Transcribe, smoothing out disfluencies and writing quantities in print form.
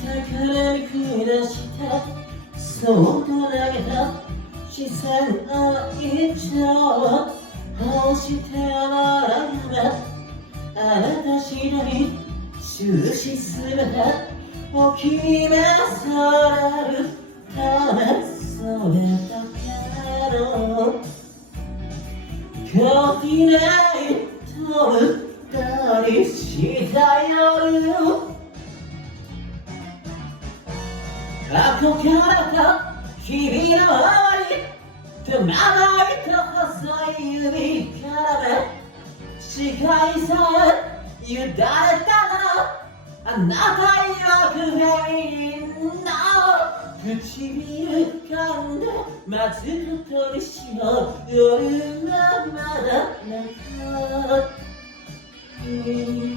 下から見下したそっと投げた視線は一丁星手は眺めあなた次第終始すべてを決めされるためそれだけのコーディネート二人した夜憧れた日々の終わり手まな板細い指からめ視界さえ委ねたらあなたよく平な唇噛んで待つことにしよう夜はまだ長い